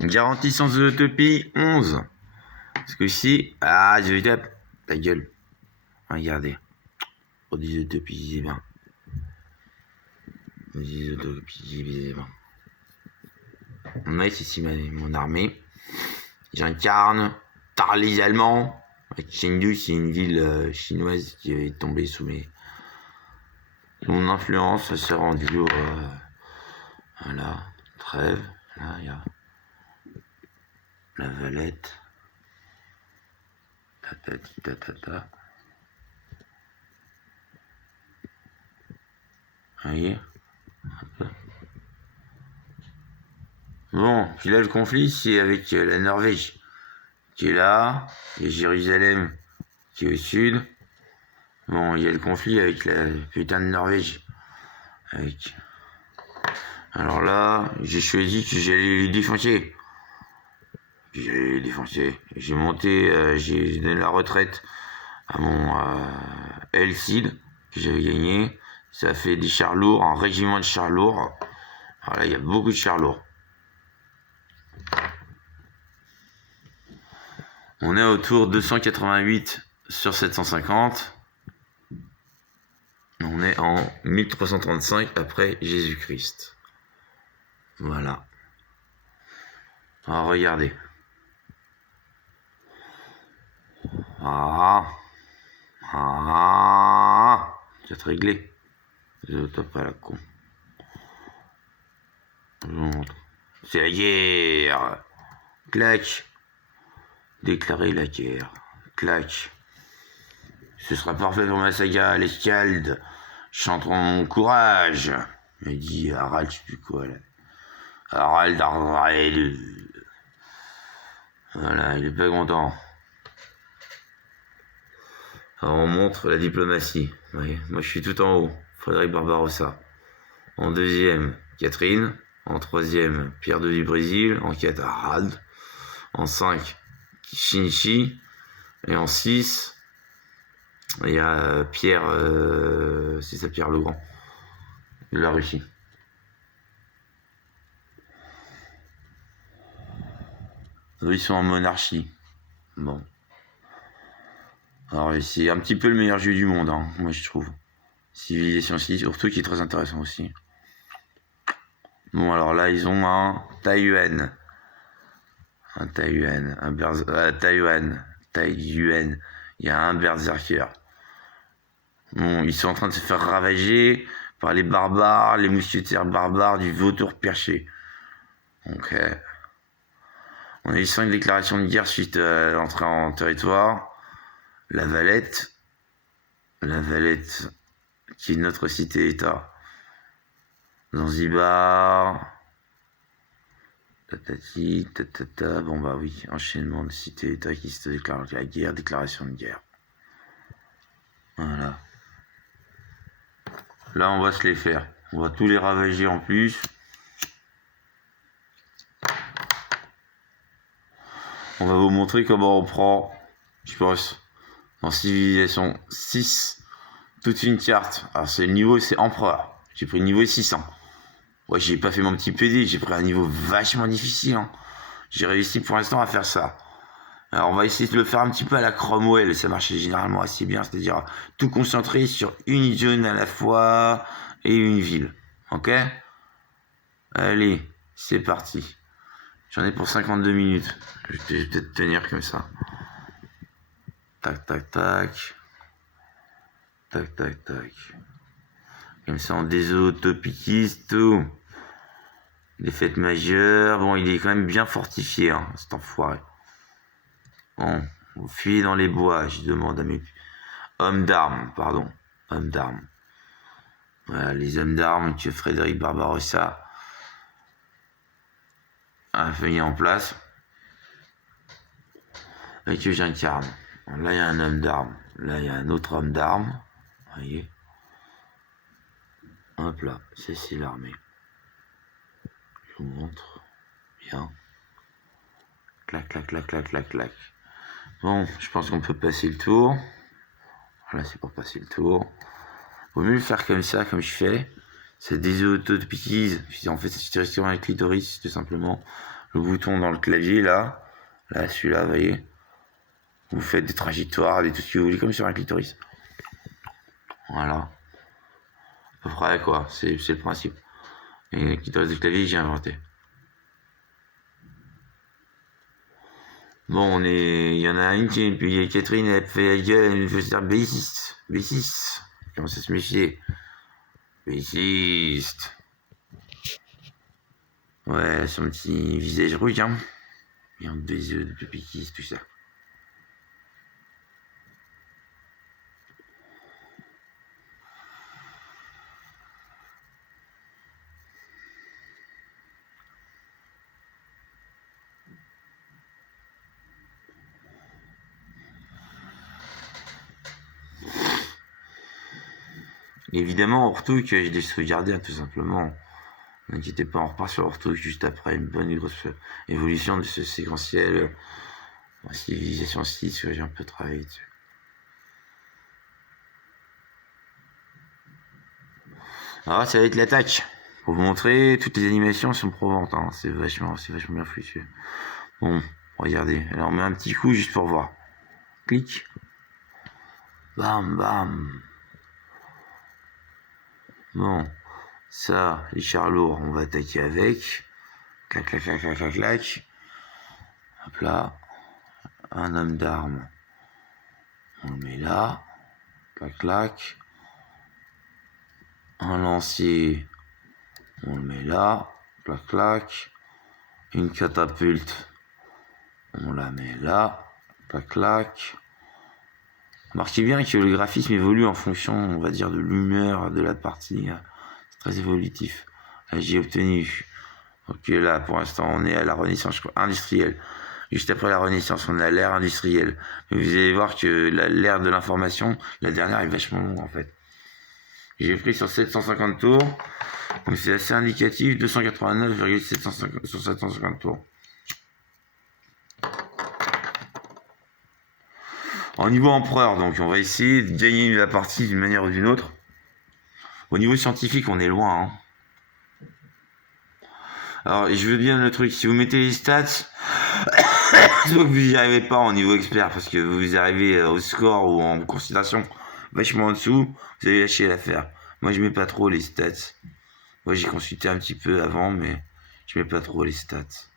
Garantie sans utopie, 11. Parce que ici, ah, je vais taper ta gueule. Regardez. Oh, des utopies, c'est bien. Des utopies, c'est bien. On a ici mon armée. J'incarne Tarlis allemand. Chengdu, c'est une ville chinoise qui est tombée sous mon influence. Ça s'est rendu voilà, trêve. Là, il y a la Valette. Tatati tatata. Vous voyez? Bon, puis là, le conflit, c'est avec la Norvège, qui est là, et Jérusalem, qui est au sud. Bon, il y a le conflit avec la putain de Norvège. Alors là, j'ai choisi que j'allais les défoncer. J'allais les défoncer. J'ai monté, j'ai donné la retraite à mon El-Cid, que j'avais gagné. Ça fait des chars lourds, un régiment de chars lourds. Voilà, il y a beaucoup de chars lourds. On est autour de 288 sur 750. On est en 1335 après Jésus-Christ. Voilà. Alors regardez. C'est réglé. Je tape à la con. C'est la guerre. Clac. Déclarer la guerre. Clac. Ce sera parfait pour ma saga, les Scalds chanteront mon courage. Il dit Harald, je sais plus quoi là. Harald. Voilà, il est pas content. Alors on montre la diplomatie. Oui, moi je suis tout en haut. Frédéric Barbarossa. En deuxième, Catherine. En troisième, Pierre II du Brésil. En 4, Harald. En 5, Shinichi. Et en 6, il y a Pierre, c'est ça, Pierre le Grand, de la Russie. Ils sont en monarchie. Bon. Alors c'est un petit peu le meilleur jeu du monde, hein, moi je trouve. Civilisation 6, surtout qui est très intéressant aussi. Bon alors là ils ont un Taiyuan. Il y a un berserker. Bon, ils sont en train de se faire ravager par les barbares, les mousquetaires barbares du vautour perché. Donc, on a eu 5 déclarations de guerre suite à l'entrée en territoire. La Valette, qui est notre cité-État. Zanzibar. Tatati, tatata. Bon bah oui, enchaînement de cité-État qui se déclarent la guerre, déclaration de guerre. Voilà. Là, on va se les faire. On va tous les ravager en plus. On va vous montrer comment on prend, je pense, en civilisation 6, toute une carte. Alors, c'est le niveau, c'est empereur. J'ai pris le niveau 600. Ouais, j'ai pas fait mon petit PD, j'ai pris un niveau vachement difficile. Hein. J'ai réussi pour l'instant à faire ça. Alors, on va essayer de le faire un petit peu à la Cromwell. Ça marchait généralement assez bien, c'est-à-dire tout concentrer sur une zone à la fois et une ville. Ok? Allez, c'est parti. J'en ai pour 52 minutes. Je vais peut-être tenir comme ça. Tac, tac, tac. Tac, tac, tac. Comme ça, on désutopise tout. Défaite majeure. Bon, il est quand même bien fortifié, hein, cet enfoiré. Bon, vous fuyez dans les bois, je demande à mes hommes d'armes, pardon. Hommes d'armes. Voilà, les hommes d'armes que Frédéric Barbarossa a mis en place. Et que j'incarne. Là, il y a un homme d'armes. Là, il y a un autre homme d'armes. Vous voyez? Hop là, c'est l'armée. Je vous montre. Bien. Clac, clac, clac, clac, clac, clac. Bon, je pense qu'on peut passer le tour. Voilà, c'est pour passer le tour. Vaut mieux le faire comme ça, comme je fais. Ça désauto-pise. En fait, c'est restriction avec clitoris, tout simplement. Le bouton dans le clavier, là, celui-là, vous voyez. Vous faites des trajectoires, tout ce que vous voulez, comme sur un clitoris. Voilà. À peu près, quoi. C'est le principe. Et le clitoris de clavier, j'ai inventé. Bon, il y en a une qui, puis Catherine, elle fait la gueule, elle veut se dire bassiste. Bassiste. Comment ça se méfier? Bassiste. Ouais, son petit visage rouge, hein. Et en des yeux de pupille, tout ça. Évidemment, ortho que j'ai sauvegardé, hein, tout simplement. N'inquiétez pas, on repart sur ortho juste après une bonne et grosse évolution de ce séquentiel. Civilisation 6, que j'ai un peu travaillé dessus. Alors ça va être l'attaque. Pour vous montrer, toutes les animations sont probantes, hein. C'est vachement bien foutu. Bon, regardez. Alors on met un petit coup juste pour voir. Clic. Bam, bam. Bon, ça, les chars lourds, on va attaquer avec. Clac, clac, clac, clac, clac, clac. Hop là. Un homme d'armes. On le met là. Clac, clac. Un lancier. On le met là. Clac, clac. Une catapulte. On la met là. Clac, clac. Remarquez bien que le graphisme évolue en fonction, on va dire, de l'humeur de la partie. C'est très évolutif. Là, j'ai obtenu. Ok, là, pour l'instant, on est à la Renaissance industrielle. Juste après la Renaissance, on a l'ère industrielle. Mais vous allez voir que l'ère de l'information, la dernière est vachement longue, en fait. J'ai pris sur 750 tours. Donc c'est assez indicatif, 289,750 sur 750 tours. Au niveau empereur, donc on va essayer de gagner la partie d'une manière ou d'une autre. Au niveau scientifique, on est loin, hein. Alors, je veux bien le truc, si vous mettez les stats, soit que vous n'y arrivez pas au niveau expert, parce que vous arrivez au score ou en considération vachement en dessous, vous allez lâcher l'affaire. Moi, je mets pas trop les stats. Moi, j'ai consulté un petit peu avant, mais je mets pas trop les stats.